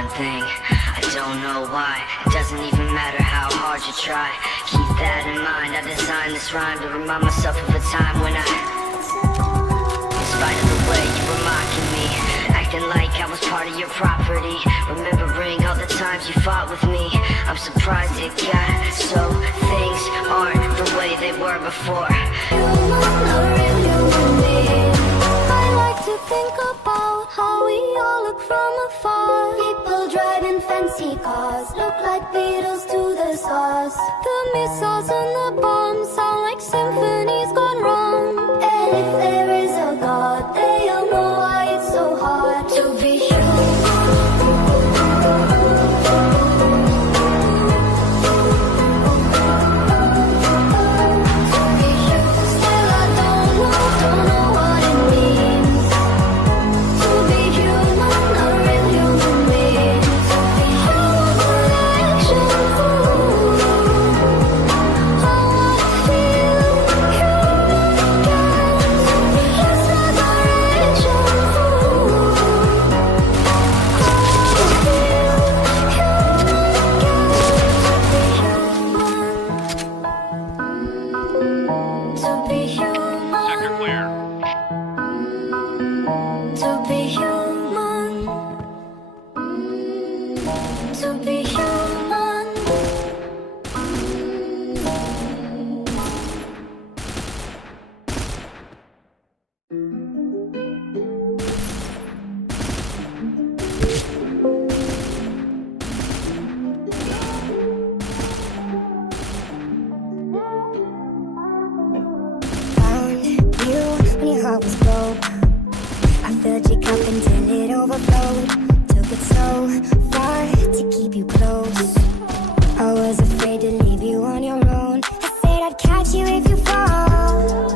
one thing, I don't know why. It doesn't even matter how hard you try. Keep that in mind, I designed this rhyme to remind myself of a time when in spite of the way you were mocking me, acting like I was part of your property, remembering all the times you fought with me, I'm surprised it got so things aren't the way they were before. I like to think about how we all look from afar. People driving fancy cars look like Beatles to the stars. The missiles and the bombs sound like symphonies gone wrong. And if there is a God, they'll know why it's so hard to be human. Was broke. I filled your cup until it overflowed. Took it so far to keep you close. I was afraid to leave you on your own. I said I'd catch you if you fall,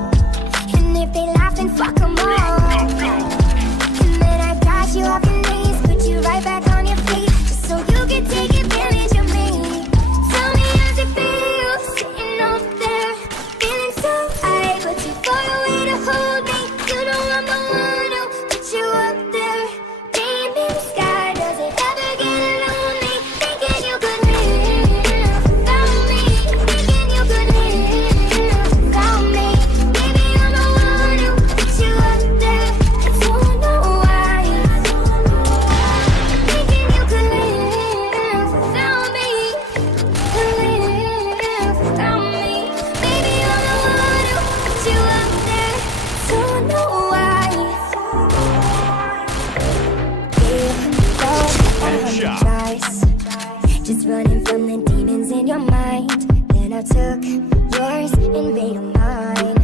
and if they laugh, then fuck them all. And then I got you off your knees, put you right back on your feet, just so you could take advantage of me. Tell me how's it feel, sitting up there, feeling so high, but too far away to hold me. I'm the one who put you up there, dream in the sky. Does it ever get lonely? Thinking you could live without me, thinking you could live without me. Maybe I'm the one who put you up there, I don't know why. Thinking you could live without me, live without me. Maybe I'm the one who put you up there, I don't know why. Just running from the demons in your mind. Then I took yours and made them mine.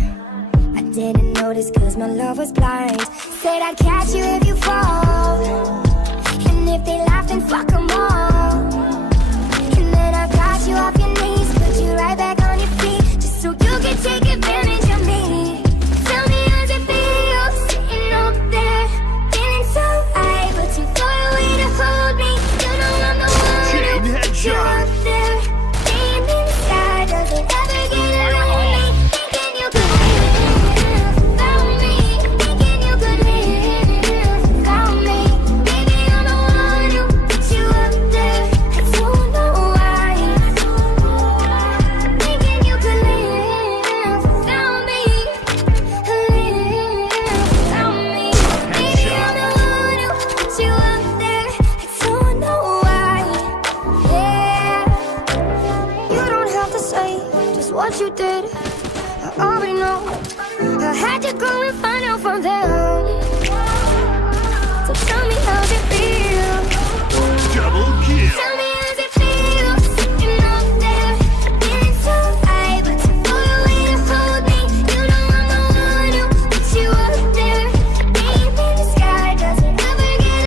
I didn't notice cause my love was blind. Said I'd catch you if you fall, and if they laugh, then fuck them all. And then I got you off your knees, put you right back on your feet, just so you could take advantage of me. Tell me how's it feel, sitting up there, feeling so high, but too far away to hold me. You know I'm the one. You're up there, dream in the sky. Does it ever get lonely? Thinking you could live without me, thinking you could live without me. Maybe I'm the one who put you up there, I don't know why. Thinking you could live without me, live without me. Maybe I'm the one who put you up there, I don't know why. You don't have to say just what you did, I already know. I had to go and find out from them.